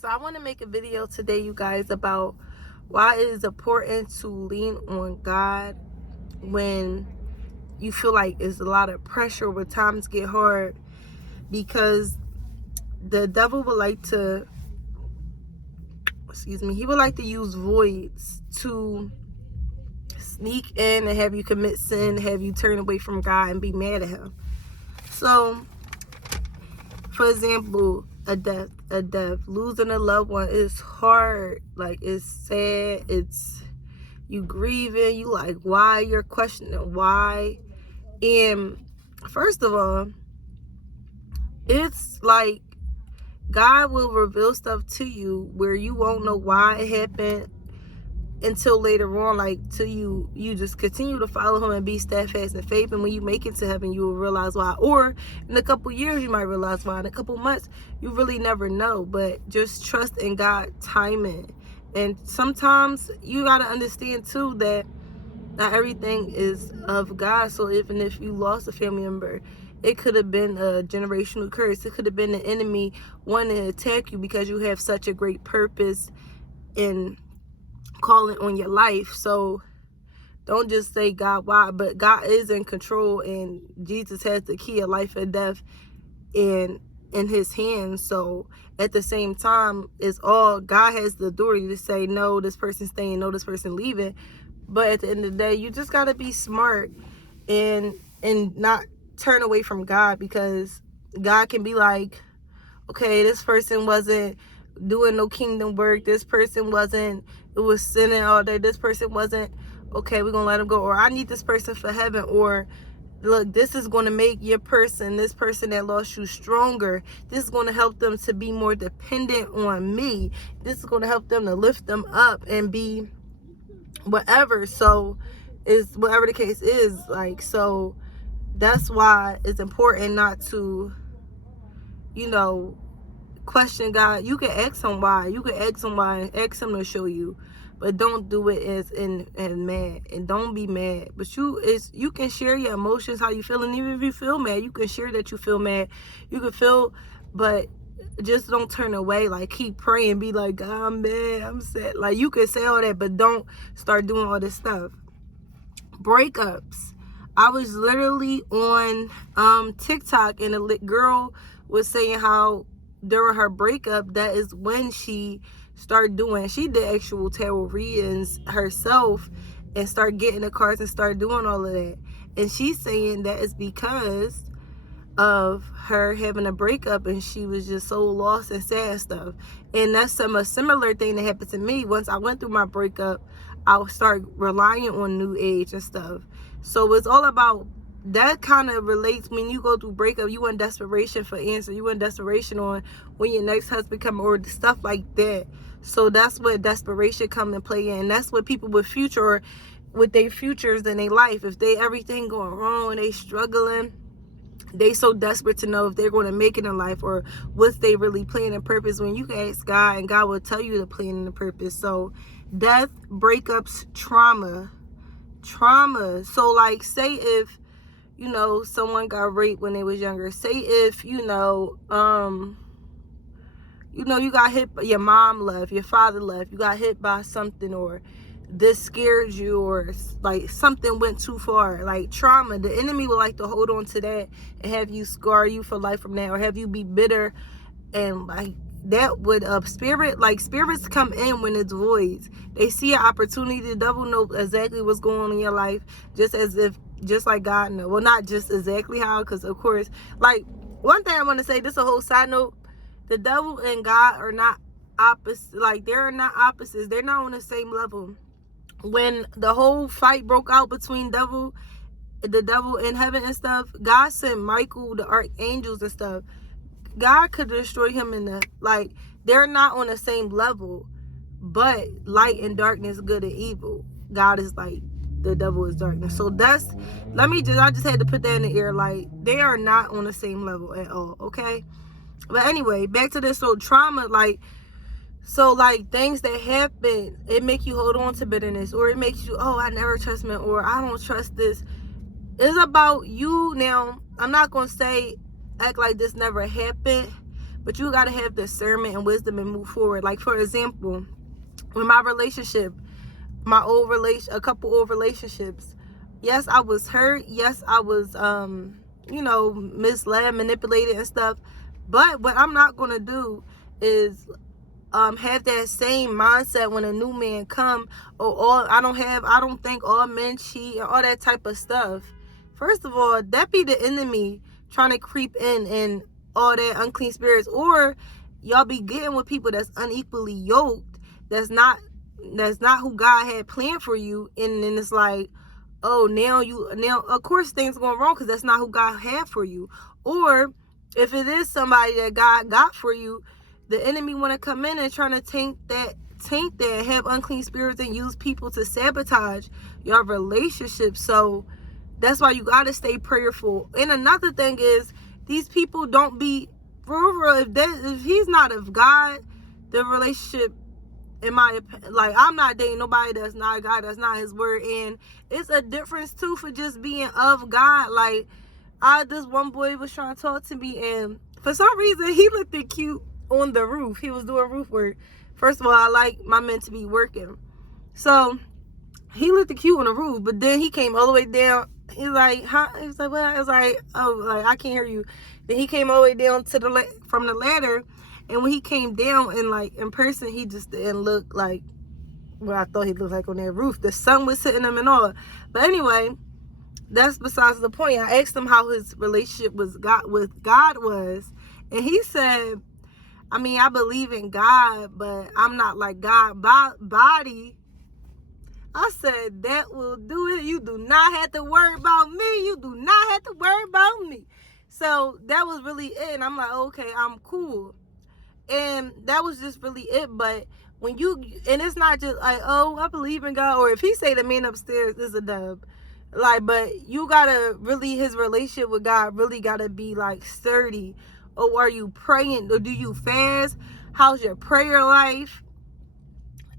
So I want to make a video today, you guys, about why it is important to lean on God when you feel like it's a lot of pressure, when times get hard, because the devil would like to, he would like to use voids to sneak in and have you commit sin, have you turn away from God and be mad at him. So, for example, a death, losing a loved one is hard. Like, it's sad, it's you grieving, you like, why, you're questioning why. And first of all, it's like God will reveal stuff to you where you won't know why it happened until later on, like, till you just continue to follow him and be steadfast in faith. And when you make it to heaven, you will realize why. Or in a couple years, you might realize why. In a couple months, you really never know. But just trust in God's timing. And sometimes you got to understand too that not everything is of God. So even if you lost a family member, it could have been a generational curse. It could have been the enemy wanting to attack you because you have such a great purpose in calling on your life. So don't just say, God, why? But God is in control, and Jesus has the key of life and death in his hands. So at the same time, it's all God has the authority to say, no, this person's staying, no, this person leaving. But at the end of the day, you just got to be smart and not turn away from God, because God can be like, okay, this person wasn't doing no kingdom work. This person it was sinning all day. This person wasn't, okay, we're going to let him go. Or I need this person for heaven. Or look, this is going to make this person that lost you, stronger. This is going to help them to be more dependent on me. This is going to help them to lift them up and be whatever. So is whatever the case is, like, so that's why it's important not to, question God. You can ask him why. You can ask him why and ask him to show you. But don't do it as in mad. And don't be mad. But you can share your emotions, how you feel. And even if you feel mad, you can share that you feel mad. You can feel, but just don't turn away. Like, keep praying. Be like, God, I'm mad, I'm sad. Like, you can say all that, but don't start doing all this stuff. Breakups. I was literally on TikTok, and a girl was saying how during her breakup, that is when she did actual tarot readings herself and start getting the cards and start doing all of that. And she's saying that it's because of her having a breakup, and she was just so lost and sad and stuff. And that's a similar thing that happened to me. Once I went through my breakup, I would start relying on New Age and stuff. So it's all about that. Kind of relates when you go through breakup. You in desperation for answer. You in desperation on when your next husband come, or stuff like that. So that's what desperation come and play in. And that's what people with their futures in their life, if they everything going wrong and they struggling, they so desperate to know if they're going to make it in life, or what's they really plan and purpose. When you can ask God, and God will tell you the plan and the purpose. So death, breakups, trauma. So like, say if someone got raped when they was younger. Say if you got hit, your mom left, your father left, you got hit by something, or this scared you, or like something went too far, like trauma. The enemy would like to hold on to that and have you scar you for life from that, or have you be bitter. And like that would spirits come in when it's voids. They see an opportunity. The devil knows exactly what's going on in your life, just like God knows. Well, not just exactly how, because of course, like, one thing I want to say, this is a whole side note, the devil and God are not opposite. Like, they're not opposites. They're not on the same level. When the whole fight broke out between the devil in heaven and stuff, God sent Michael, the archangels and stuff. God could destroy him they're not on the same level. But light and darkness, good and evil. God is light, the devil is darkness. So I just had to put that in the air. Like, they are not on the same level at all, okay? But anyway, back to this. So trauma, things that happen, it make you hold on to bitterness, or it makes you, oh, I never trust men, or I don't trust this. It's about you. Now, I'm not going to say act like this never happened, but you got to have discernment and wisdom and move forward. Like, for example, with my relationship, a couple old relationships, yes, I was hurt. Yes, I was, misled, manipulated and stuff. But what I'm not going to do is have that same mindset when a new man come, or I don't think all men cheat and all that type of stuff. First of all, that be the enemy trying to creep in and all that unclean spirits, or y'all be getting with people that's unequally yoked, that's not who God had planned for you, and then it's like, oh, now of course things going wrong because that's not who God had for you. Or if it is somebody that God got for you, the enemy want to come in and trying to taint that, have unclean spirits and use people to sabotage your relationship. So that's why you got to stay prayerful. And another thing is, these people don't be, for real, if he's not of God, the relationship, in my opinion, like, I'm not dating nobody that's not God, that's not his word. And it's a difference too for just being of God. Like, this one boy was trying to talk to me, and for some reason he looked cute on the roof. He was doing roof work. First of all, I like my men to be working, so he looked cute on the roof. But then he came all the way down. He's like, huh? He was like, what? I was like, oh, like, I can't hear you. Then he came all the way down to from the ladder, and when he came down in person, he just didn't look like what I thought he looked like on that roof. The sun was hitting him and all. But anyway, that's besides the point. I asked him how his relationship with God was, and he said, I mean, I believe in God, but I'm not like God body. I said, that will do it. You do not have to worry about me. You do not have to worry about me. So that was really it. And I'm like, okay, I'm cool. And that was just really it. But and it's not just like, oh, I believe in God, or if he say the man upstairs is a dub. Like, but you gotta really, his relationship with God really gotta be like sturdy. Or are you praying? Or do you fast? How's your prayer life?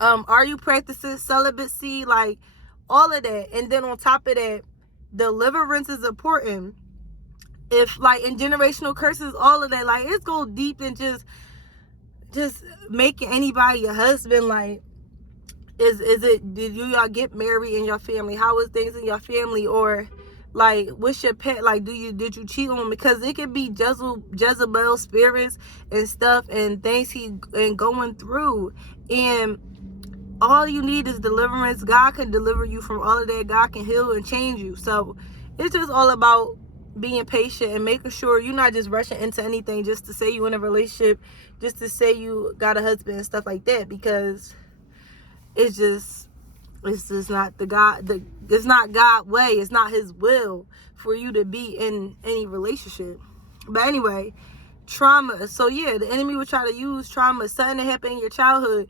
Are you practicing celibacy? Like, all of that. And then on top of that, deliverance is important. If, like, in generational curses, all of that, like, it's go deep in just making anybody your husband. Like, did y'all get married in your family? How is things in your family? Or, like, what's your pet? Like, did you cheat on him? Because it could be Jezebel spirits and stuff and things and going through. And all you need is deliverance. God can deliver you from all of that. God can heal and change you. So it's just all about being patient and making sure you're not just rushing into anything just to say you in a relationship, just to say you got a husband and stuff like that, because it's just not it's not God's way. It's not his will for you to be in any relationship. But anyway, trauma. So yeah, the enemy will try to use trauma, something that happened in your childhood,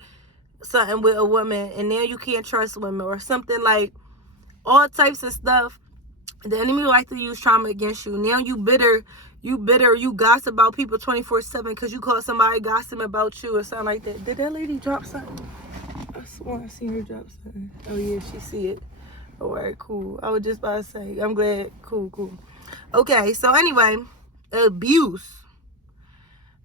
something with a woman, and now you can't trust women, or something, like all types of stuff. The enemy will like to use trauma against you. Now you bitter, you gossip about people 24/7 because you caught somebody gossiping about you or something like that. Did that lady drop something? I swear I seen her drop something. Oh yeah, she see it. All right, cool. I was just about to say, I'm glad. Cool. Okay, so anyway, abuse.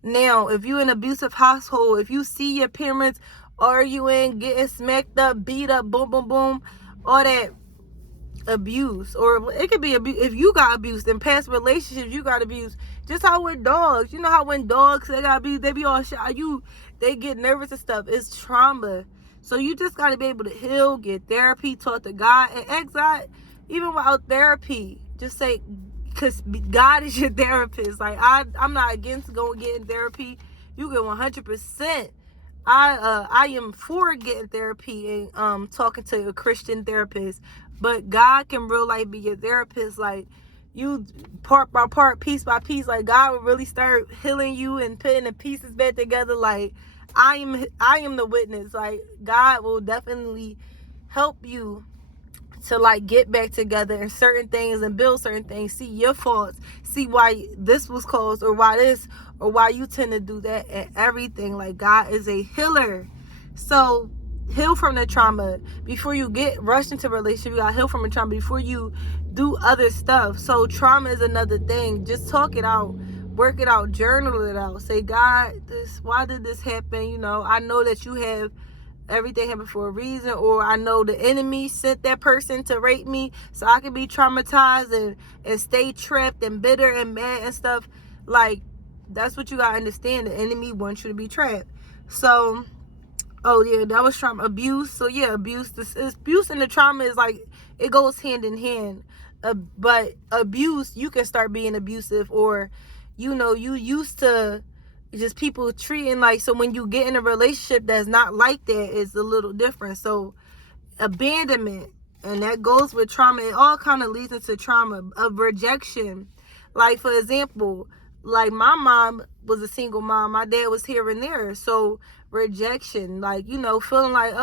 Now, if you're in an abusive household, if you see your parents arguing, getting smacked up, beat up, boom, boom, boom, all that abuse, or it could be abuse. If you got abused in past relationships, you got abused. Just how with dogs, you know how when dogs, they got abused, they be all shy, they get nervous and stuff. It's trauma. So you just got to be able to heal, get therapy, talk to God, and ask God, even without therapy, just say, because God is your therapist. Like, I'm not against going getting therapy. You get 100%. I am for getting therapy and talking to a Christian therapist, but God can real life be your therapist. Like, you part by part, piece by piece, like God will really start healing you and putting the pieces back together. Like, I am the witness. Like, God will definitely help you to, like, get back together in certain things and build certain things, see your faults, see why this was caused, or why you tend to do that, and everything. Like, God is a healer. So heal from the trauma before you get rushed into a relationship. You gotta heal from the trauma before you do other stuff. So trauma is another thing. Just talk it out work it out, journal it out. Say, God, why did this happen? I know that you have everything happened for a reason, or I know the enemy sent that person to rape me so I can be traumatized and stay trapped and bitter and mad and stuff. Like, that's what you gotta understand. The enemy wants you to be trapped. So, oh yeah, that was trauma. Abuse. So yeah, abuse. Abuse and the trauma is like, it goes hand in hand. But abuse, you can start being abusive, or you used to just people treating like, so when you get in a relationship that's not like that, it's a little different. So abandonment, and that goes with trauma. It all kind of leads into trauma of rejection. Like, for example, like my mom was a single mom, my dad was here and there. So rejection, like, feeling like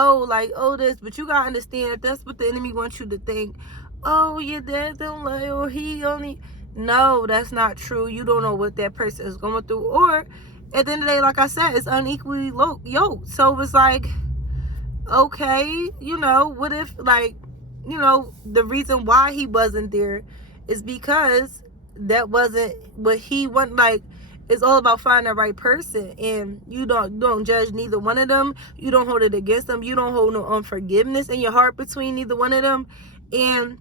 this. But you gotta understand that that's what the enemy wants you to think. Oh, your dad don't like, or he only. No, that's not true. You don't know what that person is going through. Or at the end of the day, like I said, it's unequally yoked. So it's like, okay, what if, like, the reason why he wasn't there is because that wasn't what he wanted. Like, it's all about finding the right person, and you don't judge neither one of them. You don't hold it against them. You don't hold no unforgiveness in your heart between neither one of them. And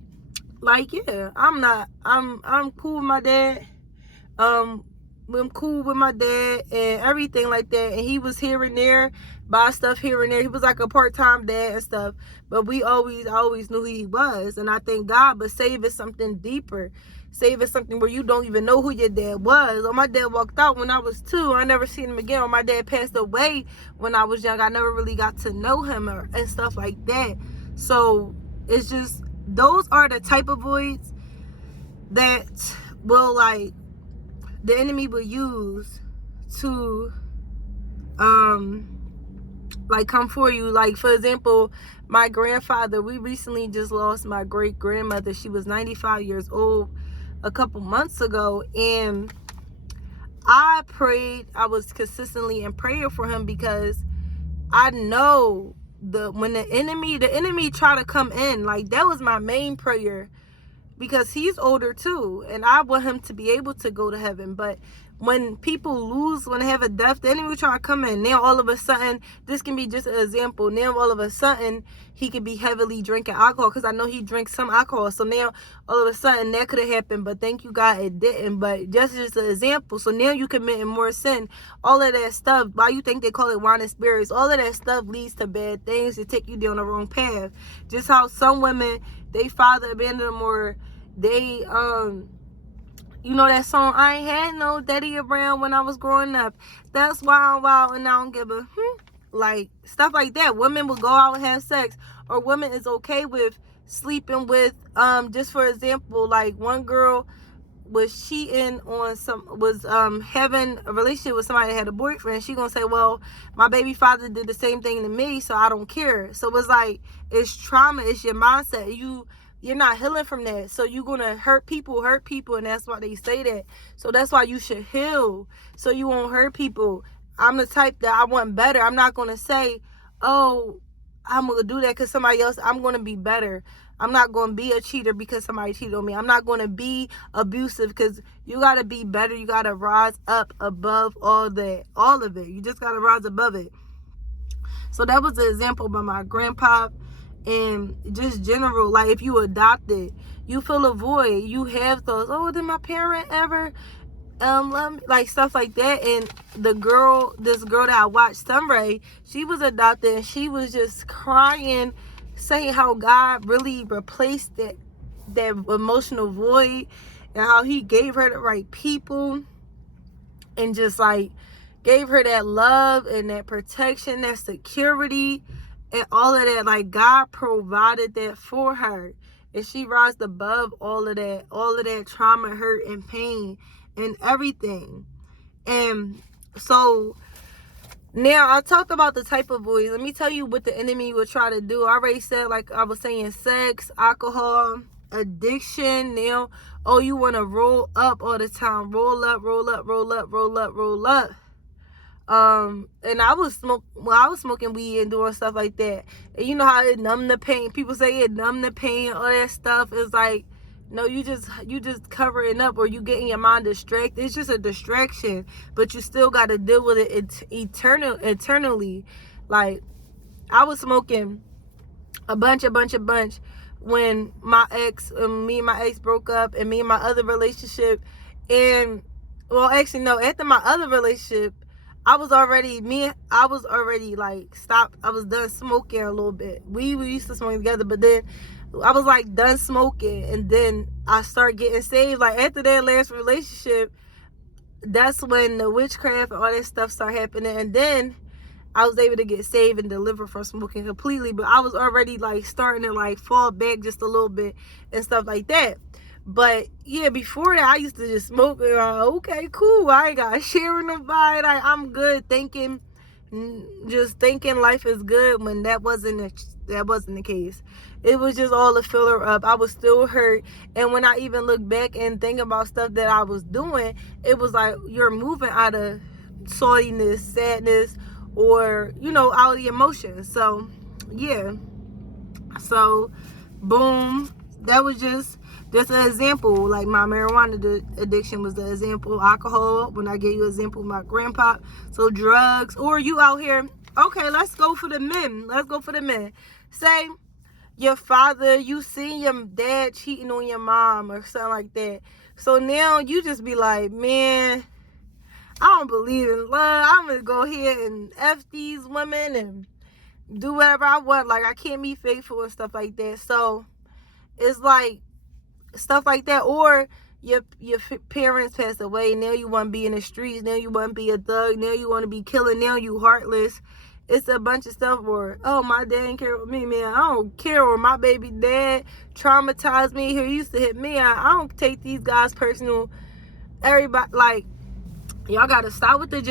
like, yeah, I'm cool with my dad. I'm cool with my dad and everything like that. And he was here and there, buy stuff here and there. He was like a part-time dad and stuff. But I always knew who he was. And I thank God. But save is something deeper. Save is something where you don't even know who your dad was. Or my dad walked out when I was 2. I never seen him again. Or my dad passed away when I was young. I never really got to know him and stuff like that. So it's just, those are the type of voids that will, like, the enemy will use to like come for you. Like, for example, my grandfather, we recently just lost my great grandmother. She was 95 years old a couple months ago, and I was consistently in prayer for him, because I know when the enemy try to come in, like, that was my main prayer, because he's older too, and I want him to be able to go to heaven. But when people when they have a death, the enemy will try to come in. Now all of a sudden, this can be just an example. Now all of a sudden, he could be heavily drinking alcohol, because I know he drinks some alcohol. So now all of a sudden, that could have happened, but thank you God it didn't. But just an example. So now you committing more sin. All of that stuff, why you think they call it wine and spirits, all of that stuff leads to bad things, to take you down the wrong path. Just how some women, they father abandoned them, or they that song, I ain't had no daddy around when I was growing up, that's why I'm wild and I don't give a like, stuff like that. Women will go out and have sex, or women is okay with sleeping with, just for example, like, one girl was cheating on having a relationship with somebody that had a boyfriend. She gonna say, well, my baby father did the same thing to me, so I don't care. So it's like, it's trauma, it's your mindset. You're not healing from that. So you're going to hurt people, and that's why they say that. So that's why you should heal, so you won't hurt people. I'm the type that I want better. I'm not going to say, oh, I'm going to do that because somebody else. I'm going to be better. I'm not going to be a cheater because somebody cheated on me. I'm not going to be abusive, because you got to be better. You got to rise up above all of it. You just got to rise above it. So that was an example by my grandpa. And just general, like, if you adopted, you feel a void. You have thoughts, oh, did my parent ever love me? Like, stuff like that. And this girl that I watched, Sunray, she was adopted, and she was just crying, saying how God really replaced that emotional void, and how he gave her the right people, and just, like, gave her that love and that protection, that security, and all of that. Like, God provided that for her, and she rised above all of that trauma, hurt, and pain, and everything. And so now I talked about the type of voice. Let me tell you what the enemy will try to do. I already said, like I was saying, sex, alcohol, addiction. Now, oh, you want to roll up all the time, roll up. And I was smoking weed and doing stuff like that. And you know how it numb the pain. People say it numb the pain, all that stuff. It's like, No, you just covering up, or you getting your mind distracted. It's just a distraction, but you still got to deal with it eternally. Like, I was smoking a bunch when me and my ex broke up, and me and my other relationship, and well, actually no, after my other relationship, I was already like stopped. I was done smoking a little bit. We used to smoke together, but then I was like done smoking, and then I started getting saved. Like, after that last relationship, that's when the witchcraft and all that stuff started happening, and then I was able to get saved and delivered from smoking completely. But I was already like starting to like fall back just a little bit and stuff like that. But yeah, before that, I used to just smoke. And okay, cool. I ain't got sharing nobody. Like, I'm good, just thinking life is good, when that wasn't the case. It was just all a filler up. I was still hurt, and when I even look back and think about stuff that I was doing, it was like you're moving out of saltiness, sadness, or out of the emotions. So yeah, so boom, that was just an example. Like, my marijuana addiction was the example. Alcohol, when I gave you an example, my grandpa. So drugs, or you out here. Okay, let's go for the men. Say your father, you seen your dad cheating on your mom or something like that. So now you just be like, man, I don't believe in love. I'm gonna go ahead and F these women and do whatever I want. Like, I can't be faithful and stuff like that. So it's like stuff like that. Or your parents passed away. Now you want to be in the streets. Now you want to be a thug. Now you want to be killing. Now you heartless. It's a bunch of stuff. Or, oh, my dad didn't care with me, man. I don't care. Or my baby dad traumatized me. He used to hit me. I don't take these guys personal. Everybody, like, y'all gotta stop with the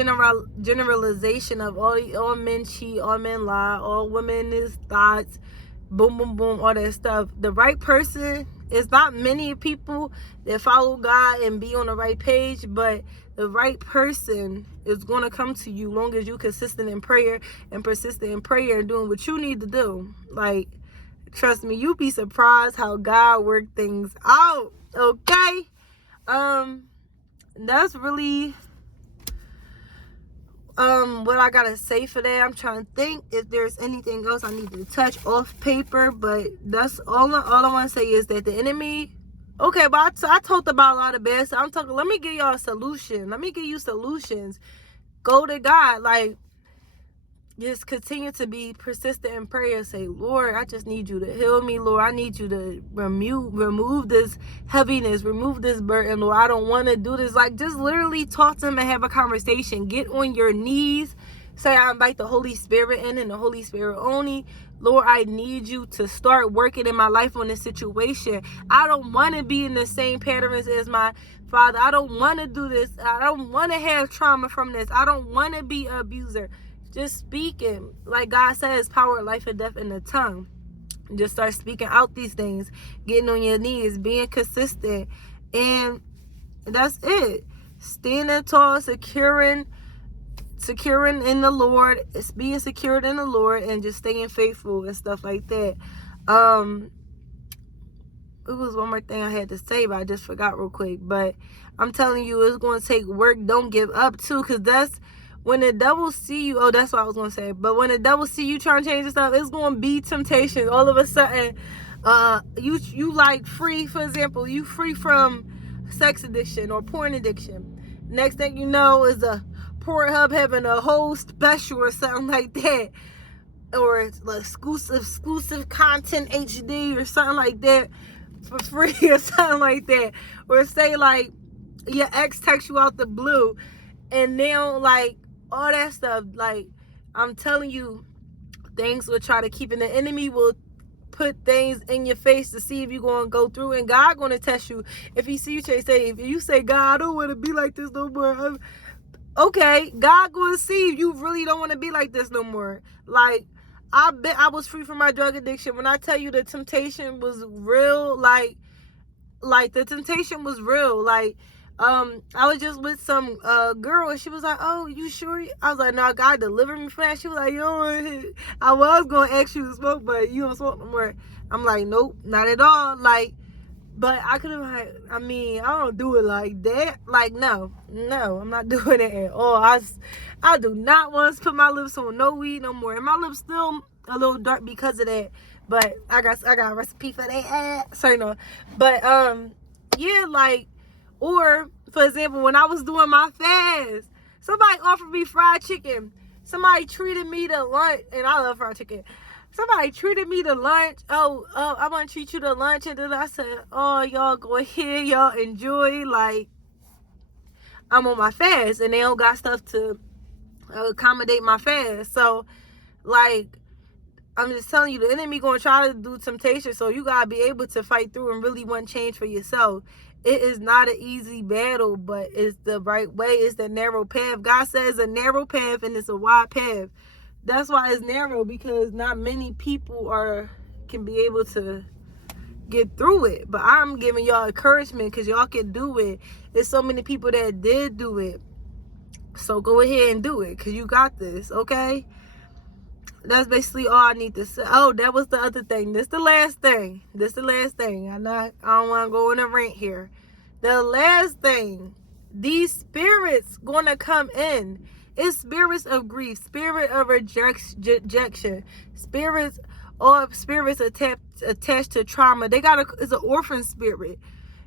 generalization of all men cheat, all men lie, all women is thoughts, boom, boom, boom, all that stuff. The right person, it's not many people that follow God and be on the right page, but the right person is gonna come to you long as you consistent in prayer and persistent in prayer and doing what you need to do. Like, trust me, you'd be surprised how God worked things out. Okay, that's really what I gotta say for that. I'm trying to think if there's anything else I need to touch off paper, but that's all I want to say is that the enemy. Okay, but I talked about a lot of bad stuff. Let me give y'all a solution. Let me give you solutions. Go to God. Like, just continue to be persistent in prayer. Say, Lord, I just need you to heal me. Lord, I need you to remove this heaviness, remove this burden. Lord, I don't want to do this. Like, just literally talk to him and have a conversation. Get on your knees. Say, I invite the Holy Spirit in and the Holy Spirit only. Lord, I need you to start working in my life on this situation. I don't want to be in the same patterns as my father. I don't want to do this. I don't want to have trauma from this. I don't want to be an abuser. Just speaking, like God says, power of life and death in the tongue. Just start speaking out these things, getting on your knees, being consistent, and that's it. Standing tall, securing in the Lord. It's being secured in the Lord and just staying faithful and stuff like that. It was one more thing I had to say, but I just forgot real quick. But I'm telling you, it's going to take work. Don't give up too, because that's when the devil see you. Oh, that's what I was going to say. But when the devil see you trying to change stuff, it's going to be temptation. All of a sudden, you like free, for example, you free from sex addiction or porn addiction. Next thing you know is a Pornhub having a whole special or something like that, or it's like exclusive content HD or something like that for free or something like that. Or say like your ex texts you out the blue, and now like all that stuff. Like, I'm telling you, things will try to keep, and the enemy will put things in your face to see if you're going to go through, and God going to test you. If he see you say, if you say, God, I don't want to be like this no more. Okay, God going to see if you really don't want to be like this no more. Like, I bet I was free from my drug addiction. When I tell you the temptation was real, like the temptation was real. Like, I was just with some girl, and she was like, oh, you sure? I was like, no, God delivered me from that. She was like, I was going to ask you to smoke, but you don't smoke no more. I'm like, nope, not at all. Like, But I could have, like, I mean, I don't do it like that. Like, no, I'm not doing it at all. I do not want to put my lips on no weed no more. And my lips still a little dark because of that. But I got a recipe for that. So, you know. But, yeah, like, or, for example, when I was doing my fast, somebody offered me fried chicken. Somebody treated me to lunch, and I love fried chicken. Somebody treated me to lunch. I'm gonna treat you to lunch. And then I said, oh, y'all go ahead, y'all enjoy. Like, I'm on my fast, and they don't got stuff to accommodate my fast. So, like, I'm just telling you, the enemy gonna try to do temptation. So you gotta be able to fight through and really want change for yourself. It is not an easy battle, but it's the right way. It's the narrow path. God says a narrow path, and it's a wide path. That's why it's narrow, because not many people can be able to get through it. But I'm giving y'all encouragement because y'all can do it. There's so many people that did do it. So go ahead and do it because you got this, okay? That's basically all I need to say. Oh, that was the other thing. This the last thing. I don't want to go in a rant here. The last thing. These spirits going to come in. It's spirits of grief, spirit of rejection, spirits attached to trauma. It's an orphan spirit,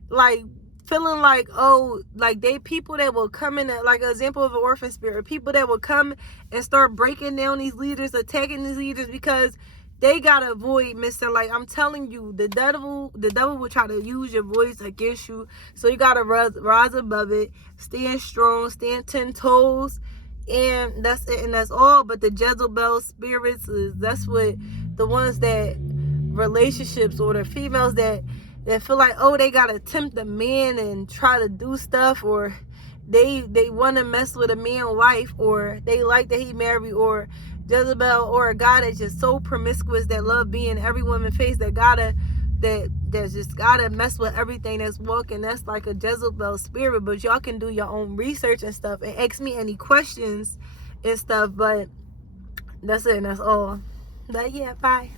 like feeling like, oh, like they people that will come in, like an example of an orphan spirit, people that will come and start breaking down these leaders, attacking these leaders because they gotta avoid missing. Like, I'm telling you, the devil will try to use your voice against you, so you gotta rise above it, stand strong, stand 10 toes. And that's it, and that's all. But the Jezebel spirits that's what the ones that relationships, or the females that feel like, oh, they gotta tempt a man and try to do stuff, or they want to mess with a man wife, or they like that he married, or Jezebel, or a guy that's just so promiscuous that love being every woman's face, that's just gotta mess with everything that's walking. That's like a Jezebel spirit. But y'all can do your own research and stuff and ask me any questions and stuff. But that's it, and that's all. But yeah, bye.